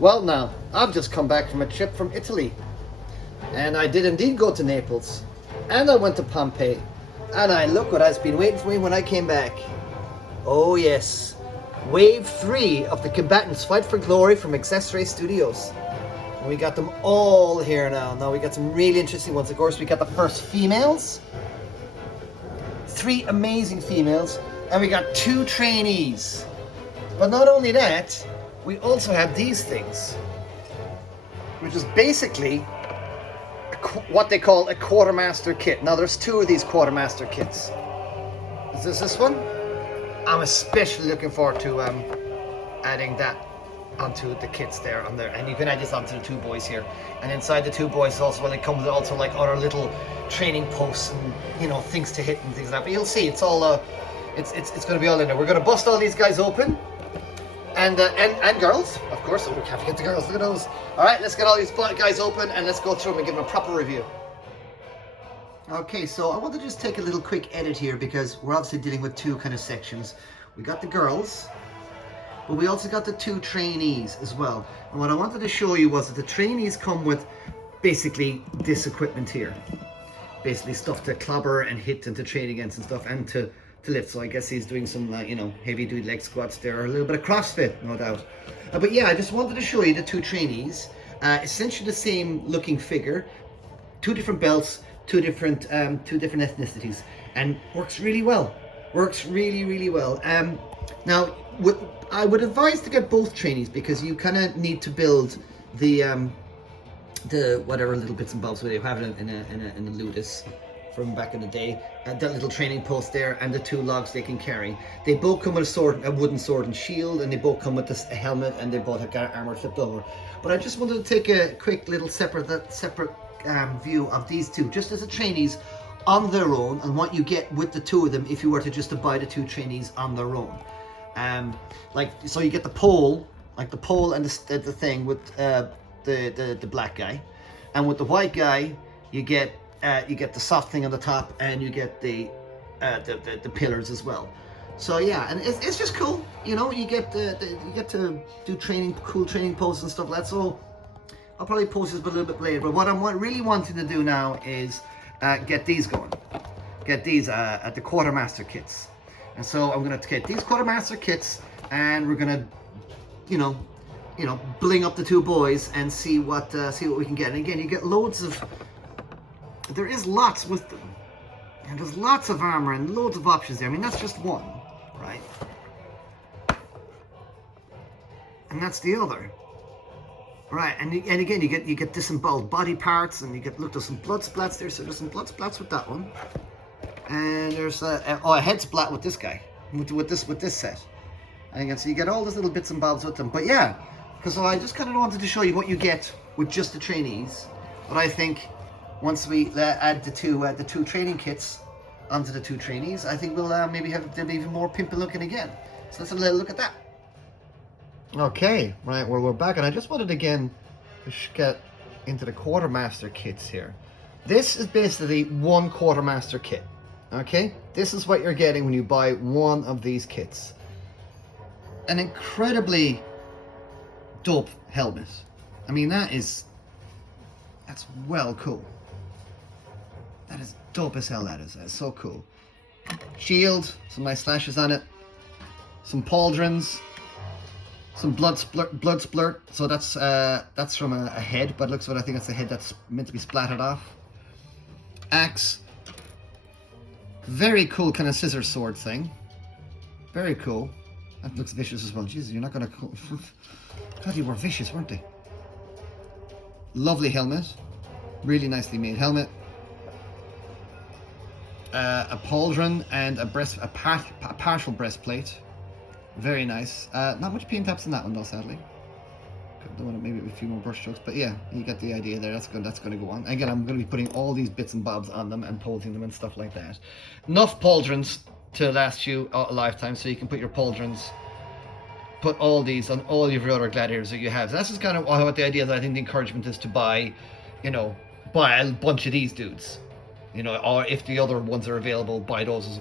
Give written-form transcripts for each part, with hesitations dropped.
Well now, I've just come back from a trip from Italy. And I did indeed go to Naples. And I went to Pompeii. And look what has been waiting for me when I came back. Oh yes. Wave 3 of the Combatants Fight for Glory from XesRay Studios. And we got them all here now. Now we got some really interesting ones. Of course, we got the first females. 3 amazing females. And we got 2 trainees. But not only that, we also have these things, which is basically what they call a quartermaster kit. Now there's 2 of these quartermaster kits. Is this one? I'm especially looking forward to adding that onto the kits there on there, and you can add this onto the 2 boys here. And inside the 2 boys also, well, it comes also like other little training posts and, you know, things to hit and things like that. But you'll see, it's all it's going to be all in there. We're going to bust all these guys open. And girls, of course. Oh, we can't forget the girls. Look at those. All right, let's get all these guys open and let's go through them and give them a proper review. Okay, so I want to just take a little quick edit here because we're obviously dealing with 2 kind of sections. We got the girls, but we also got the 2 trainees as well. And what I wanted to show you was that the trainees come with basically this equipment here. Basically stuff to clobber and hit and to train against and stuff, and to lift. So I guess he's doing some you know, heavy duty leg squats there, a little bit of CrossFit, no doubt. But yeah, I just wanted to show you the 2 trainees. Essentially the same looking figure, 2 different belts, 2 different ethnicities, and works really well. Works really well. Now I would advise to get both trainees because you kind of need to build the whatever little bits and bobs where you have it in a ludus from back in the day, that little training post there, and the 2 logs they can carry. They both come with a sword, a wooden sword and shield, and they both come with a helmet, and they both have got armor flipped over. But I just wanted to take a quick little separate view of these 2, just as a trainees on their own, and what you get with the 2 of them if you were to buy the 2 trainees on their own. Like, so you get the pole, like the pole and the thing with the black guy, and with the white guy you get the soft thing on the top, and you get the pillars as well. So yeah, and it's just cool, you know. You get to do cool training posts and stuff like that. So I'll probably post this a little bit later. But what I'm really wanting to do now is get these going, get these at the quartermaster kits. And so I'm gonna get these quartermaster kits, and we're gonna, you know, bling up the 2 boys and see what we can get. And again, you get loads of. There is lots with them, and there's lots of armor and loads of options there. I mean, that's just one, right? And that's the other, right? And again, you get disemboweled body parts, and you get, look, there's some blood splats there. So there's some blood splats with that one, and there's a head splat with this guy, with this set. And again, so you get all those little bits and bobs with them. But yeah, because I just kind of wanted to show you what you get with just the trainees. But I think once we add the 2 training kits onto the 2 trainees, I think we'll maybe have them even more pimpin' looking again. So let's have a little look at that. Okay, right, well, we're back, and I just wanted again to get into the quartermaster kits here. This is basically 1 quartermaster kit. Okay, this is what you're getting when you buy 1 of these kits. An incredibly dope helmet. I mean, that's well cool. That is dope as hell, that is. That is so cool. Shield, some nice slashes on it. Some pauldrons. Some blood splurt. So that's from a head, but it looks like, I think it's a head that's meant to be splattered off. Axe. Very cool kind of scissor sword thing. Very cool. That looks vicious as well. Jesus, you're not gonna... God, you were vicious, weren't they? Lovely helmet. Really nicely made helmet. A pauldron and a partial breastplate. Very nice. Not much paint taps in that one though, sadly. Don't want to, maybe a few more brush strokes, but yeah, you get the idea there. That's going to go on. Again, I'm going to be putting all these bits and bobs on them and posing them and stuff like that. Enough pauldrons to last you a lifetime, so you can put your pauldrons, put all these on all of your other gladiators that you have. So that's just kind of what the idea is. I think the encouragement is to buy, buy a bunch of these dudes. Or if the other ones are available, buy those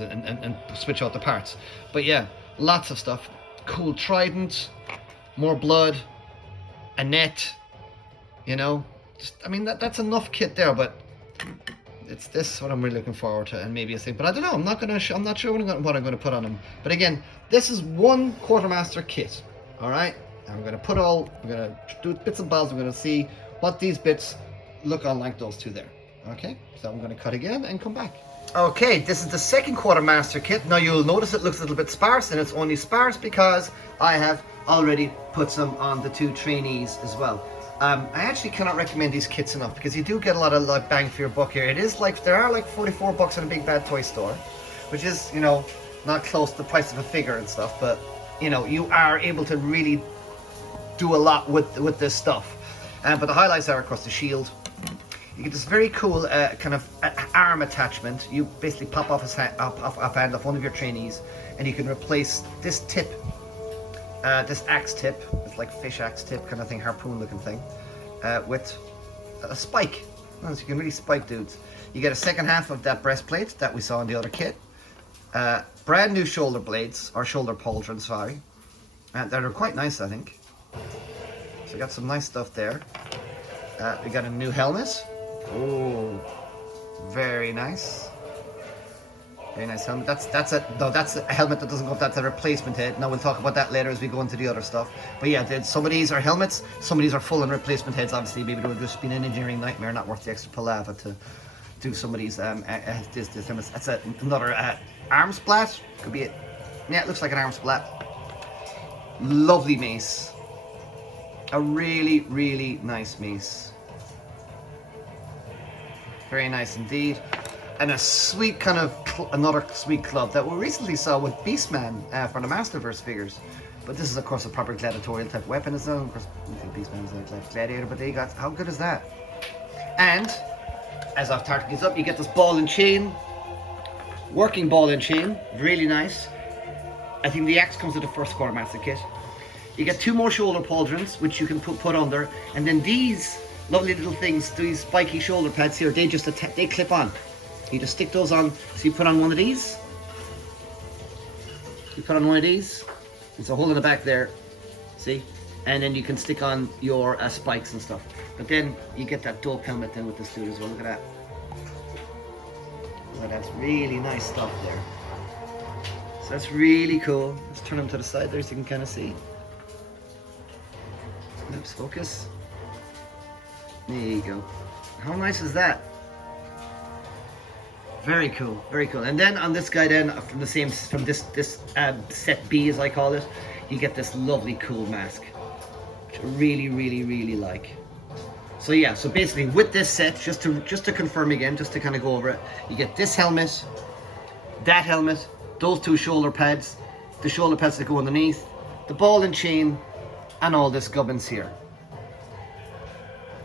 and switch out the parts. But yeah, lots of stuff. Cool trident, more blood, a net, you know. Just, I mean, that's enough kit there, but it's this what I'm really looking forward to, and maybe a thing. But I don't know. I'm not sure what I'm going to put on him. But again, this is one quartermaster kit. All right. And we're going to do bits and bobs. We're going to see what these bits look on like those two there. Okay. So I'm going to cut again and come back. Okay, this is the second quartermaster kit. Now you'll notice it looks a little bit sparse, and it's only sparse because I have already put some on the two trainees as well. I actually cannot recommend these kits enough because you do get a lot of like bang for your buck here. It is like, there are like 44 bucks in a big bad toy store, which is, you know, not close to the price of a figure and stuff, but you know, you are able to really do a lot with this stuff. But the highlights are, of course, the shield. You get this very cool kind of arm attachment. You basically pop off his hand, off one of your trainees, and you can replace this tip, this axe tip, it's like fish axe tip kind of thing, harpoon looking thing, with a spike. So you can really spike dudes. You get a second half of that breastplate that we saw in the other kit. Brand new shoulder blades, or shoulder pauldrons, sorry. That are quite nice, I think. So you got some nice stuff there. We got a new helmet. Oh, very nice. Very nice helmet. That's a helmet that doesn't go up. That's a replacement head. Now we'll talk about that later as we go into the other stuff. But yeah, some of these are helmets. Some of these are full on replacement heads. Obviously, maybe it would just be an engineering nightmare, not worth the extra palaver to do some of these. This helmets. That's another arm splat. Could be it. Yeah, it looks like an arm splat. Lovely mace. A really, really nice mace. Very nice indeed. And a sweet kind of, another sweet club that we recently saw with Beastman for the Masterverse figures. But this is, of course, a proper gladiatorial type weapon as well. Of course, I think Beastman is a gladiator, but there you got, how good is that? And, as I've started these up, you get this ball and chain. Working ball and chain. Really nice. I think the axe comes with the first quartermaster kit. You get two more shoulder pauldrons, which you can put under, and then these lovely little things, these spiky shoulder pads here, they just they clip on. You just stick those on. So you put on one of these. You put on one of these. There's a hole in the back there. See? And then you can stick on your spikes and stuff. But then you get that dope helmet then with this dude as well. Look at that. Look at that. That's really nice stuff there. So that's really cool. Let's turn them to the side there so you can kind of see. Oops, focus. There you go. How nice is that? Very cool, very cool. And then on this guy then, from this set B as I call it, you get this lovely cool mask, which I really, really, really like. So yeah, so basically with this set, just to confirm again, just to kind of go over it, you get this helmet, that helmet, those two shoulder pads, the shoulder pads that go underneath, the ball and chain, and all this gubbins here.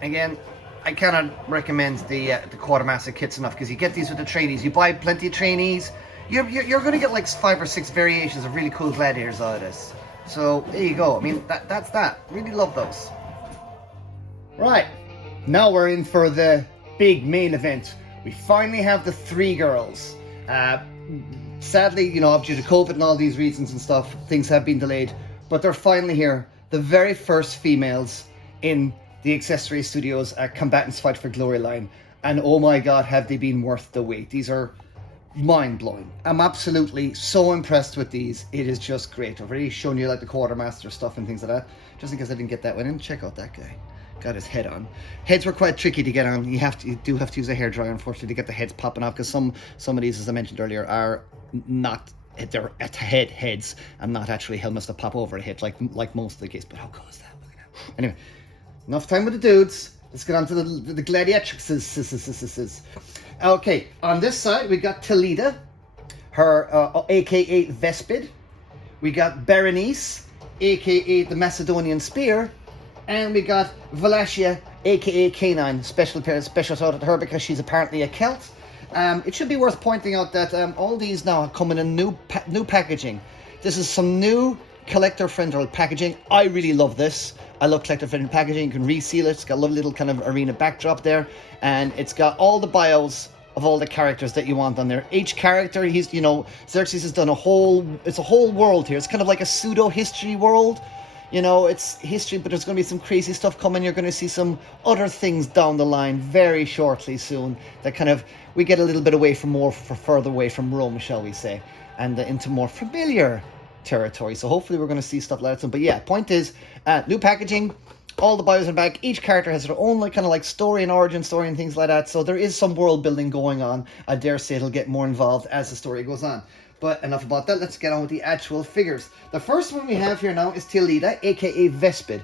Again, I cannot recommend the quartermaster kits enough because you get these with the trainees. You buy plenty of trainees, you're going to get like 5 or 6 variations of really cool gladiators out of this. So there you go. I mean, that's that. Really love those. Right, now we're in for the big main event. We finally have the 3 girls. Sadly, you know, due to COVID and all these reasons and stuff, things have been delayed. But they're finally here. The very first females in the XesRay Studios Combatants Fight for Glory line. And oh my god, have they been worth the wait. These are mind-blowing. I'm absolutely so impressed with these. It is just great. I've already shown you like the quartermaster stuff and things like that. Just in case I didn't get that one in, check out that guy. Got his head on. Heads were quite tricky to get on. You do have to use a hairdryer, unfortunately, to get the heads popping off, because some of these, as I mentioned earlier, are not, they're at heads and not actually helmets that pop over a head like most of the case. But how cool is that? Look at that. Anyway, enough time with the dudes. Let's get on to the gladiatrixes. Okay, on this side we got Talida, her aka Vespid. We got Berenice, aka the Macedonian Spear, and we got Valacia, aka Canine. Special shout out to her because she's apparently a Celt. It should be worth pointing out that all these now come in a new packaging. This is some new collector-friendly packaging. I really love this. I love collector-friendly packaging. You can reseal it. It's got a lovely little kind of arena backdrop there, and it's got all the bios of all the characters that you want on there. Each character, Xerxes has done a whole world here. It's kind of like a pseudo-history world. You know, it's history, but there's going to be some crazy stuff coming. You're going to see some other things down the line very shortly soon that kind of, we get a little bit away from more, further away from Rome, shall we say, and into more familiar territory. So hopefully we're going to see stuff like that soon. But yeah, point is, new packaging, all the bios are back. Each character has their own like kind of like story and origin story and things like that. So there is some world building going on. I dare say it'll get more involved as the story goes on. But enough about that. Let's get on with the actual figures. The first one we have here now is Talida, aka Vespid.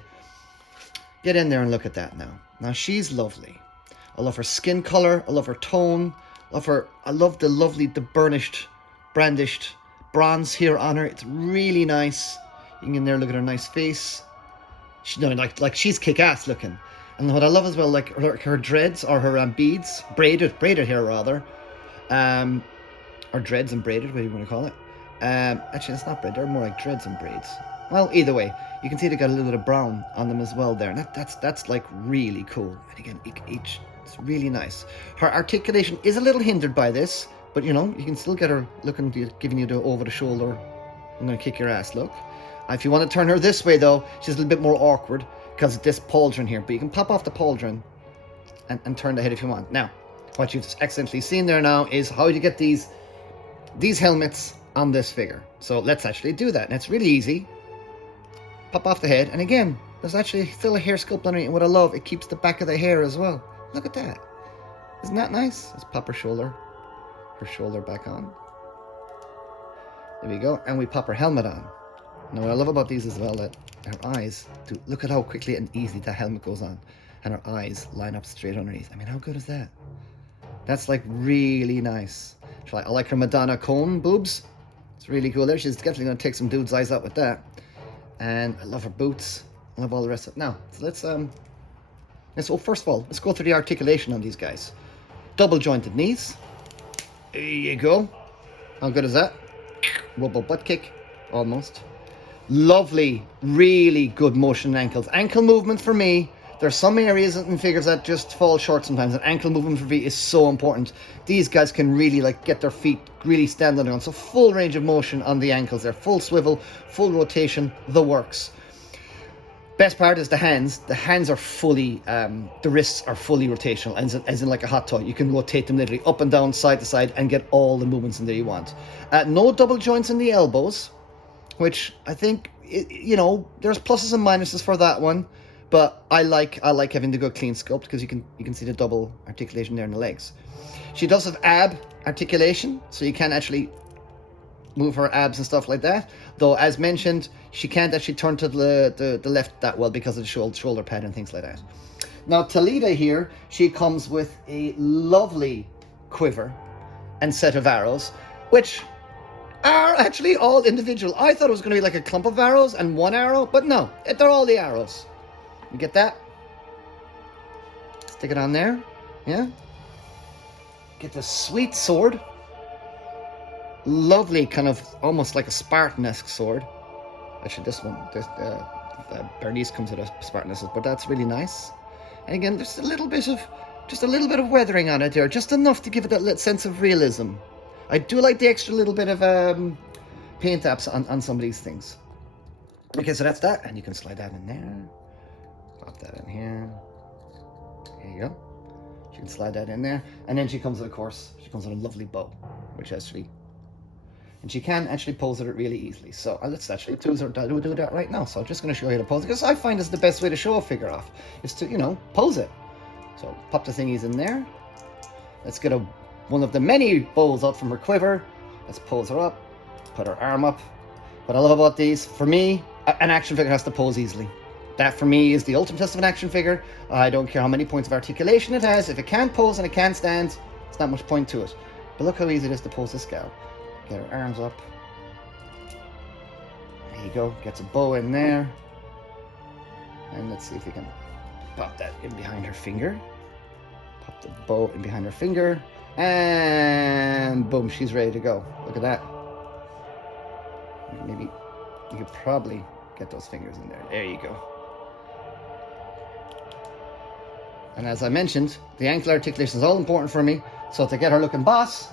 Get in there and look at that now. Now she's lovely. I love her skin color. I love her tone. I love the lovely, the burnished, brandished bronze here on her. It's really nice. You can get in there, look at her nice face. She, no, like she's kick-ass looking. And what I love as well, like her dreads or her beads, braided hair rather, or dreads and braided, whatever you want to call it. Actually, it's not braid; they're more like dreads and braids. Well, either way, you can see they got a little bit of brown on them as well there, and that's like really cool. And again, each it's really nice. Her articulation is a little hindered by this, but you know you can still get her looking, giving you the over the shoulder. I'm gonna kick your ass look. If you want to turn her this way, though, she's a little bit more awkward because of this pauldron here. But you can pop off the pauldron and turn the head if you want. Now, what you've excellently seen there now is how you get these helmets on this figure. So let's actually do that. And it's really easy. Pop off the head. And again, there's actually still a hair sculpt underneath. And what I love, it keeps the back of the hair as well. Look at that. Isn't that nice? Let's pop her shoulder back on. There we go. And we pop her helmet on. Now what I love about these as well, that her eyes do, look at how quickly and easily that helmet goes on, and her eyes line up straight underneath. I mean, how good is that? That's like really nice. I like her Madonna cone boobs. It's really cool there. She's definitely going to take some dude's eyes out with that. And I love her boots. I love all the rest of it. Now, so first of all, let's go through the articulation on these guys. Double jointed knees. There you go. How good is that? Rubble butt kick, almost. Lovely, really good motion in ankles. Ankle movement for me, there's some areas in figures that just fall short sometimes, and ankle movement for me is so important. These guys can really like get their feet really stand on their own. So full range of motion on the ankles there, full swivel, full rotation, the works. Best part is the hands. The hands are fully, the wrists are fully rotational, as in like a hot toy. You can rotate them literally up and down, side to side, and get all the movements in there you want. No double joints in the elbows, which I think, you know, there's pluses and minuses for that one, but I like having the good clean sculpt because you can see the double articulation there in the legs. She does have ab articulation, so you can actually move her abs and stuff like that. Though, as mentioned, she can't actually turn to the left that well because of the shoulder pad and things like that. Now, Talida here, she comes with a lovely quiver and set of arrows, which are actually all individual. I thought it was going to be like a clump of arrows and one arrow, but no, they're all the arrows. You get that? Stick it on there. Yeah. Get the sweet sword. Lovely, kind of almost like a Spartan-esque sword. Actually, this one, Bernice comes with a Spartan-esque, but that's really nice. And again, there's just a little bit of weathering on it there, just enough to give it that little sense of realism. I do like the extra little bit of paint apps on some of these things. Okay, so that's that, and you can slide that in there. Pop that in here. There you go. You can slide that in there, and then she comes with a lovely bow, which actually, and she can actually pose it really easily. So let's actually do that right now. So I'm just going to show you how to pose it, because I find it's the best way to show a figure off, is to, you know, pose it. So pop the thingies in there. Let's get one of the many bows out from her quiver. Let's pose her up, put her arm up. What I love about these, for me, an action figure has to pose easily. That for me is the ultimate test of an action figure. I don't care how many points of articulation it has. If it can't pose and it can't stand, it's not much point to it. But look how easy it is to pose this gal. Get her arms up. There you go. Gets a bow in there. And let's see if we can pop that in behind her finger. Pop the bow in behind her finger. And boom, she's ready to go. Look at that. Maybe you could probably get those fingers in there. There you go. And as I mentioned, the ankle articulation is all important for me. So to get her looking boss,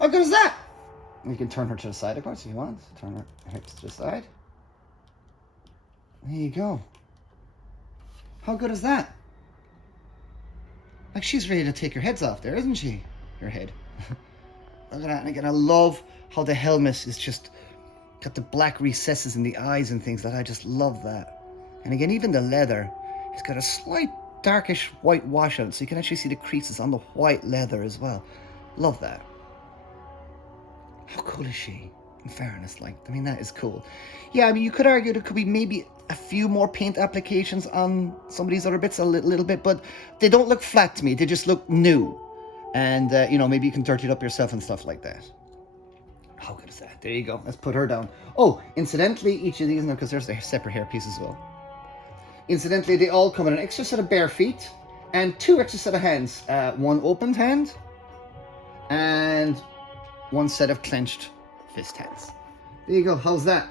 how good is that? You can turn her to the side, of course, if you want. Turn her hips to the side. There you go. How good is that? Like, she's ready to take your heads off there, isn't she? Your head. Look at that. And again, I love how the helmet is just got the black recesses in the eyes and things like that. I just love that. And again, even the leather, it's got a slight darkish white wash on it, so you can actually see the creases on the white leather as well. Love that. How cool is she? In fairness, like, I mean, that is cool. Yeah, I mean, you could argue there could be maybe a few more paint applications on some of these other bits, a little bit, but they don't look flat to me. They just look new. And, you know, maybe you can dirty it up yourself and stuff like that. How good is that? There you go. Let's put her down. Oh, incidentally, each of these, because there's a separate hairpiece as well. Incidentally, they all come in an extra set of bare feet and 2 extra set of hands. One opened hand and 1 set of clenched fist hands. There you go. How's that?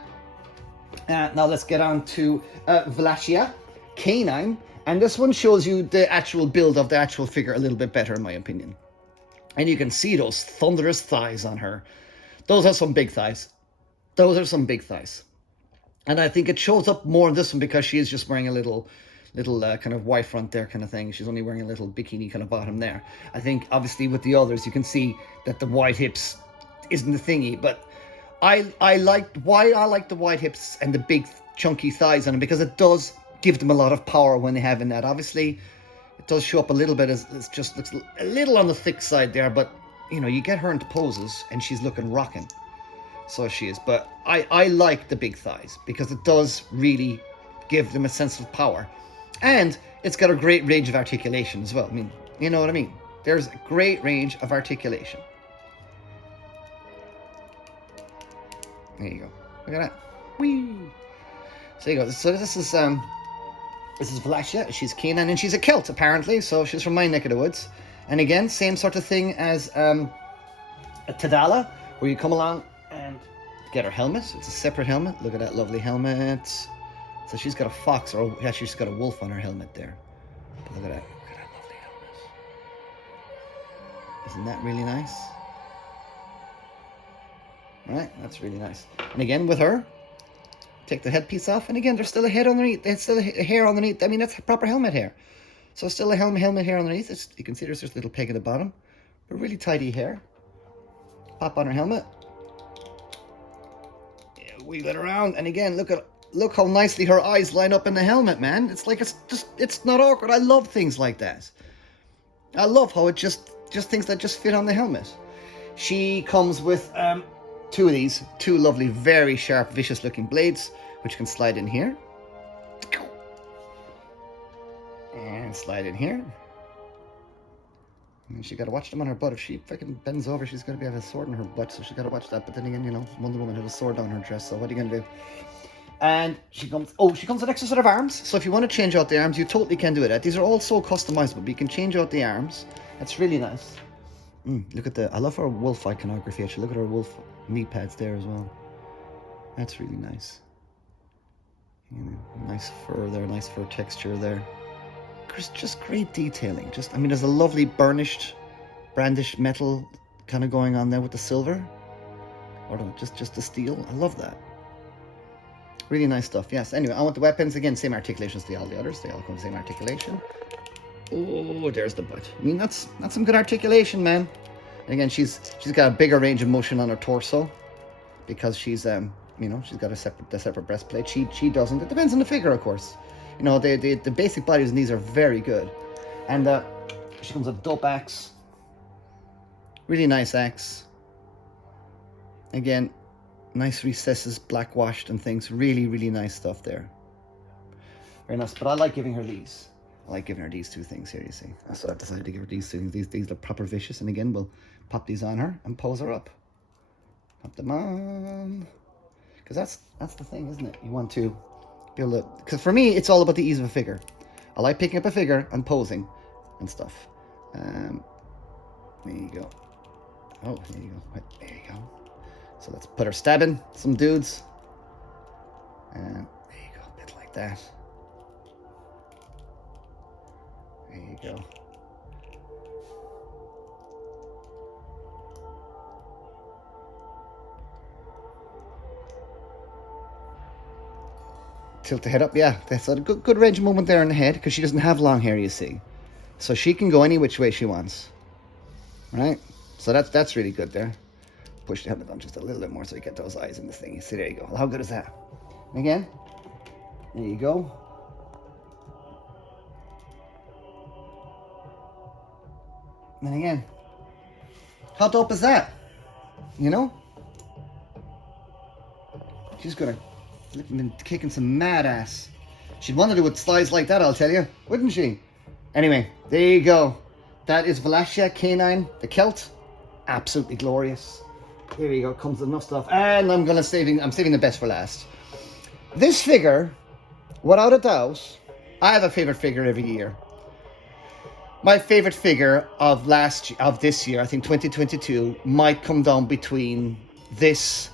Now let's get on to Vlachia, Canine. And this one shows you the actual build of the actual figure a little bit better, in my opinion. And you can see those thunderous thighs on her. Those are some big thighs. Those are some big thighs. And I think it shows up more in this one because she is just wearing a little kind of Y front there kind of thing. She's only wearing a little bikini kind of bottom there. I think obviously with the others you can see that the wide hips isn't the thingy, but I like the wide hips and the big chunky thighs on them because it does give them a lot of power when they have in that. Obviously it does show up a little bit as it just looks a little on the thick side there, but you know, you get her into poses and she's looking rocking. So she is. But I like the big thighs because it does really give them a sense of power. And it's got a great range of articulation as well. I mean, you know what I mean? There's a great range of articulation. There you go. Look at that. Whee! So there you go. So this is Vlachia. She's Canine and she's a Celt apparently. So she's from my neck of the woods. And again, same sort of thing as a Tadala, where you come along and get her helmet. It's a separate helmet. Look at that lovely helmet. So she's got a fox, or actually she's got a wolf on her helmet there. But look at that. Look at that lovely helmet. Isn't that really nice? Right, that's really nice. And again, with her, take the headpiece off, and again, there's still a head underneath. There's still a hair underneath. I mean, that's proper helmet hair. So still a helmet hair underneath. You can see there's just a little peg at the bottom. But really tidy hair. Pop on her helmet. Yeah, wheel it around. And again, look how nicely her eyes line up in the helmet, man. It's like it's not awkward. I love things like that. I love how it just things that just fit on the helmet. She comes with 2 of these. 2 lovely, very sharp, vicious looking blades, which can slide in here. And slide in here. And she got to watch them on her butt. If she freaking bends over, she's going to have a sword in her butt, so she got to watch that. But then again, you know, Wonder Woman has a sword down her dress, so what are you going to do? And she comes with an extra set of arms. So if you want to change out the arms, you totally can do it. These are all so customizable, but you can change out the arms. That's really nice. Look at I love her wolf iconography, actually. Look at her wolf knee pads there as well. That's really nice. Nice fur there, nice fur texture there. Just great detailing. I mean, there's a lovely burnished, brandished metal kind of going on there with the silver. Or just the steel. I love that. Really nice stuff. Yes, anyway, I want the weapons. Again, same articulation as all the others. They all come the same articulation. Oh, there's the butt. I mean, that's some good articulation, man. And again, she's got a bigger range of motion on her torso because she's you know, she's got a separate breastplate. She doesn't. It depends on the figure, of course. You know, the basic bodies in these are very good. And she comes with a dope axe. Really nice axe. Again, nice recesses, black washed and things. Really, really nice stuff there. Very nice. But I like giving her these. I like giving her these 2 things here, you see. So I've decided to give her these 2 things. These look proper vicious. And again, we'll pop these on her and pose her up. Pop them on. Because that's the thing, isn't it? You want to be able to... Because for me, it's all about the ease of a figure. I like picking up a figure and posing and stuff. There you go. Oh, there you go. There you go. So let's put her stabbing some dudes. And there you go. A bit like that. There you go. Tilt the head up, yeah. That's a good range of movement there in the head, because she doesn't have long hair, you see. So she can go any which way she wants. Right? So that's really good there. Push the helmet down just a little bit more so you get those eyes in the thing. You see, there you go. Well, how good is that? And again, there you go. And again, how dope is that? You know? She's gonna been kicking some mad ass. She'd want to do with styles like that, I'll tell you, wouldn't she? Anyway, there you go. That is Wallachia Canine, the Celt. Absolutely glorious. Here you go, comes enough stuff. And I'm saving the best for last. This figure, without a doubt, I have a favorite figure every year. My favorite figure of this year, I think 2022, might come down between this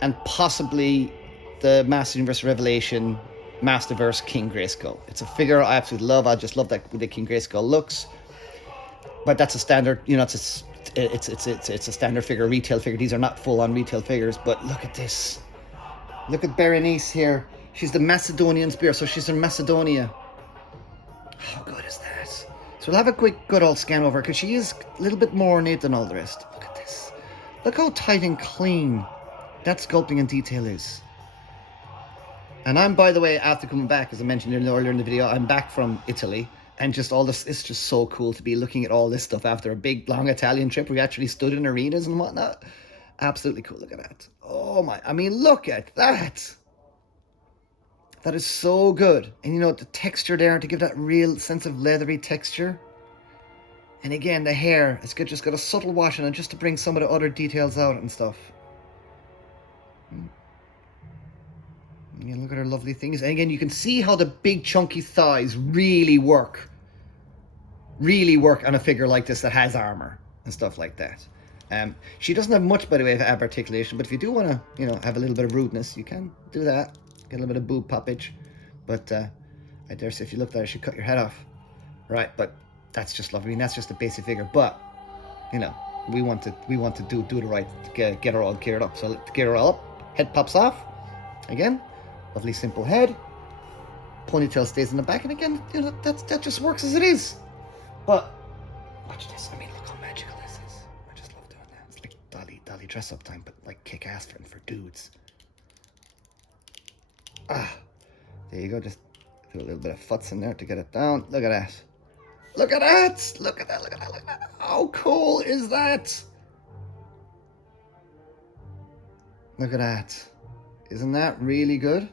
and possibly the Master Universe Revelation Masterverse King Grayskull. It's a figure I absolutely love. I just love that the King Grayskull looks. But that's a standard, you know, it's a standard figure, retail figure. These are not full-on retail figures. But look at this. Look at Berenice here. She's the Macedonian spear, so she's from Macedonia. How good is that? So we'll have a quick good old scan over her, because she is a little bit more ornate than all the rest. Look at this. Look how tight and clean that sculpting and detail is. And I'm, by the way, after coming back, as I mentioned earlier in the video, I'm back from Italy. And just all this, it's just so cool to be looking at all this stuff after a big, long Italian trip. We actually stood in arenas and whatnot. Absolutely cool. Look at that. Oh my, I mean, look at that. That is so good. And you know, the texture there to give that real sense of leathery texture. And again, the hair, it's just got a subtle wash on it just to bring some of the other details out and stuff. Yeah, look at her lovely things. And again, you can see how the big chunky thighs really work on a figure like this that has armor and stuff like that. She doesn't have much by the way of ab articulation, but if you do want to, you know, have a little bit of rudeness, you can do that. Get a little bit of boob poppage. But I dare say if you look at her, she'd cut your head off. Right, but that's just lovely. I mean, that's just a basic figure. But, you know, we want to do the right, get her all geared up. So let's get her all up. Head pops off. Again. Lovely simple head. Ponytail stays in the back, and again, you know, that just works as it is. But watch this. I mean, look how magical this is. I just love doing that. It's like Dolly dress up time, but like kick ass for dudes. Ah, there you go. Just do a little bit of futz in there to get it down. Look at that. Look at that. Look at that. Look at that. Look at that. How cool is that? Look at that. Isn't that really good?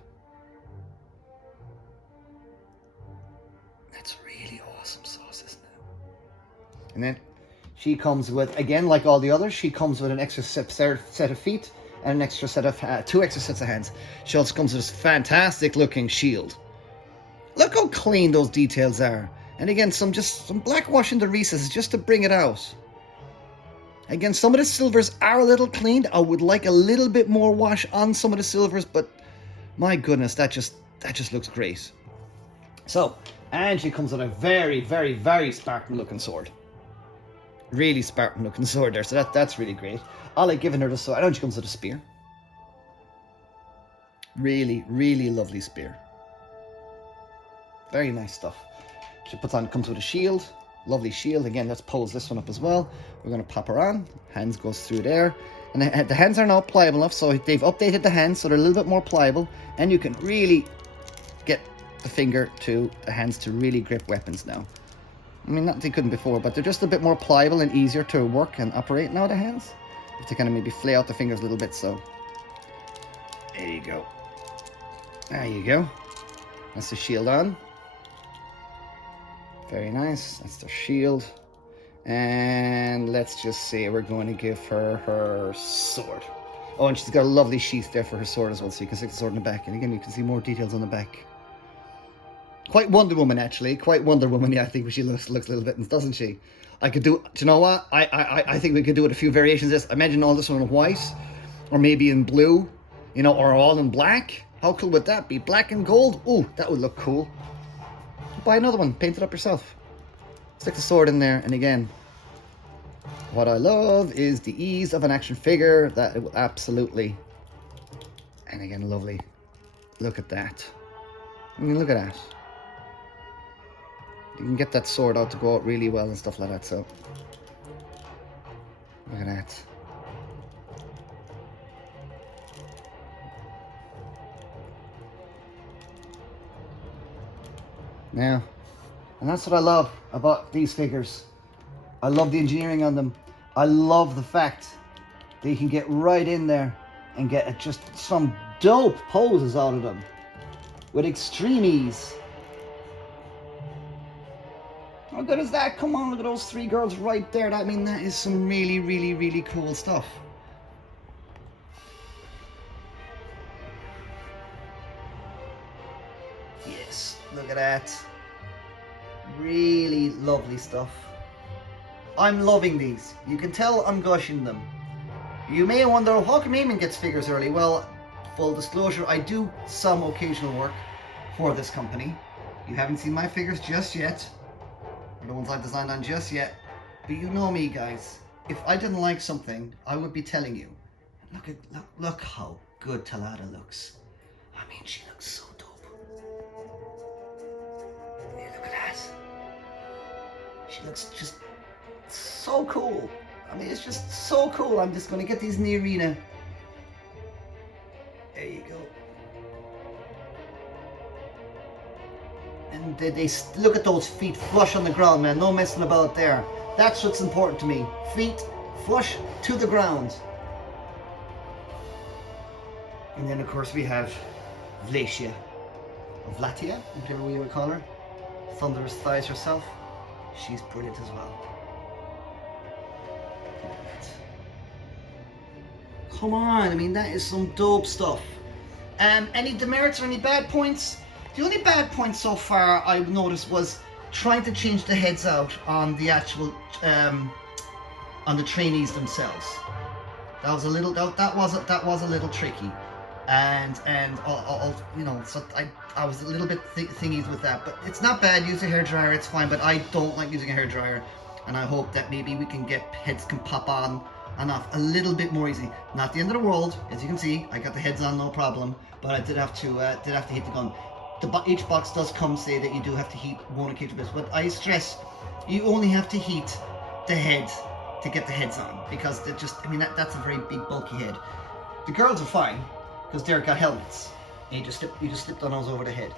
That's really awesome sauce, isn't it? And then she comes with, again, like all the others, she comes with an extra set of feet and an extra set of, 2 extra sets of hands. She also comes with this fantastic looking shield. Look how clean those details are. And again, some black wash in the recesses just to bring it out. Again, some of the silvers are a little cleaned. I would like a little bit more wash on some of the silvers, but my goodness, that just looks great. So, and she comes with a very, very, very Spartan looking sword. Really Spartan looking sword there, so that's really great. I like giving her the sword. I know she comes with a spear. Really, really lovely spear. Very nice stuff. She comes with a shield. Lovely shield. Again, let's pose this one up as well. We're going to pop her on. Hands goes through there. And the hands are now pliable enough, so they've updated the hands so they're a little bit more pliable. And you can really get the hands to really grip weapons now. I mean, not that they couldn't before, but they're just a bit more pliable and easier to work and operate now, the hands. You have to kind of maybe flay out the fingers a little bit, so. There you go. There you go. That's the shield on. Very nice. That's the shield. And let's just say we're going to give her her sword. Oh, and she's got a lovely sheath there for her sword as well, so you can stick the sword in the back. And again, you can see more details on the back. Quite Wonder Woman, actually. Quite Wonder Woman, yeah, I think she looks a little bit, doesn't she? I could do, do you know what? I think we could do it a few variations of this. Imagine all this one in white, or maybe in blue, you know, or all in black. How cool would that be? Black and gold? Ooh, that would look cool. Buy another one, paint it up yourself. Stick the sword in there, and again, what I love is the ease of an action figure. That it will absolutely, and again, lovely. Look at that. I mean, look at that. You can get that sword out to go out really well and stuff like that, so. Look at that. Now, and that's what I love about these figures. I love the engineering on them. I love the fact that you can get right in there and get just some dope poses out of them with extreme ease. How good is that? Come on, look at those 3 girls right there. I mean, that is some really, really, really cool stuff. Yes, look at that. Really lovely stuff. I'm loving these. You can tell I'm gushing them. You may wonder, how come Eamon gets figures early? Well, full disclosure, I do some occasional work for this company. You haven't seen my figures just yet, or the ones I've designed on just yet. But you know me, guys. If I didn't like something, I would be telling you. Look how good Talada looks. I mean, she looks so dope. Yeah, look at that. She looks just so cool. I mean, it's just so cool. I'm just going to get these in the arena. There you go. And they look at those feet flush on the ground, man. No messing about there. That's what's important to me. Feet flush to the ground. And then, of course, we have Vlatia, or Vlatia, whichever way you would call her. Thunderous Thighs herself. She's brilliant as well. Come on, I mean, that is some dope stuff. Any demerits or any bad points? The only bad point so far I've noticed was trying to change the heads out on the actual, on the trainees themselves. That was a little, that was a little tricky. And you know, so I was a little bit thingies with that, but it's not bad. Use a hairdryer, it's fine, but I don't like using a hairdryer, and I hope that maybe we can get heads can pop on and off a little bit more easy. Not the end of the world, as you can see. I got the heads on, no problem, but I did have to heat the gun. Each box does come say that you do have to heat 1 or 2 bits, but I stress you only have to heat the head to get the heads on, because they're just, I mean, that's a very big bulky head. The girls are fine because they've got helmets. And you just slip the nose over the head.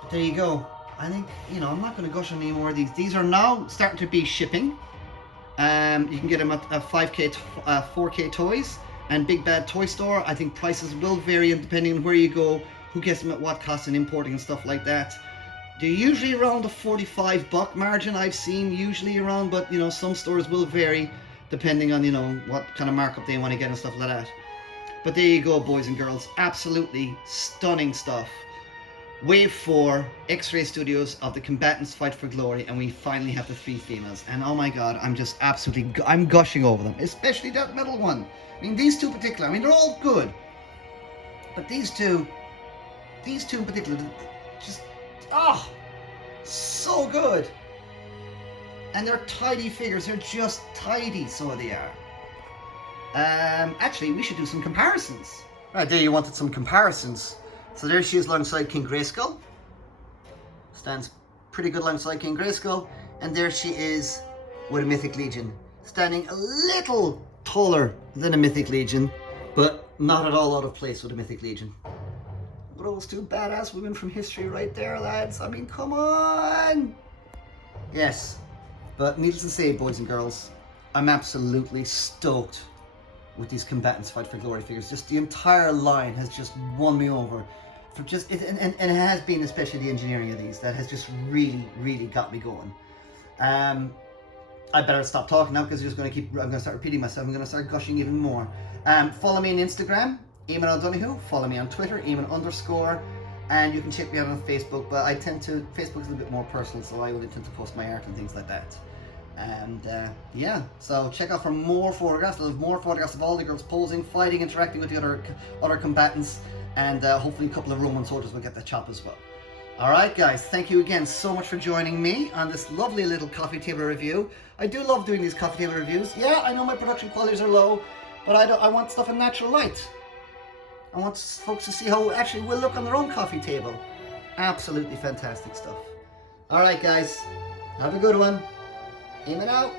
But there you go. I think, you know, I'm not going to gush on any more of these. These are now starting to be shipping. You can get them at 5K, 4K Toys and Big Bad Toy Store. I think prices will vary depending on where you go, who gets them at what cost and importing and stuff like that. They're usually around the $45 margin I've seen, usually around, but you know, some stores will vary depending on, you know, what kind of markup they want to get and stuff like that. But there you go, boys and girls. Absolutely stunning stuff. Wave 4, XesRay Studios of the Combatants Fight for Glory, and we finally have the 3 females. And oh my god, I'm just absolutely, I'm gushing over them, especially that middle one. I mean, these two in particular, I mean, they're all good. But these two in particular, just, oh, so good. And they're tidy figures, they're just tidy, so they are. Actually, we should do some comparisons. Right, there you wanted some comparisons. So there she is alongside King Grayskull. Stands pretty good alongside King Grayskull. And there she is with a Mythic Legion. Standing a little taller than a Mythic Legion, but not at all out of place with a Mythic Legion. Look at those 2 badass women from history right there, lads. I mean, come on! Yes, but needless to say, boys and girls, I'm absolutely stoked with these Combatants Fight for Glory figures. Just the entire line has just won me over. For just it, and it has been especially the engineering of these that has just really got me going. I better stop talking now because I'm going to start repeating myself. I'm going to start gushing even more. Follow me on Instagram, Eamon O'Donoghue. Follow me on Twitter, Eamon_, and you can check me out on Facebook. But Facebook's a little bit more personal, so I only tend to post my art and things like that. And yeah, so check out for more photographs. I'll have more photographs of all the girls posing, fighting, interacting with the other combatants, and hopefully a couple of Roman soldiers will get the chop as well. Alright guys, thank you again so much for joining me on this lovely little coffee table review. I do love doing these coffee table reviews. Yeah, I know my production qualities are low, but I want stuff in natural light. I want folks to see how it actually will look on their own coffee table. Absolutely fantastic stuff. All right, guys. Have a good one. Aiming out.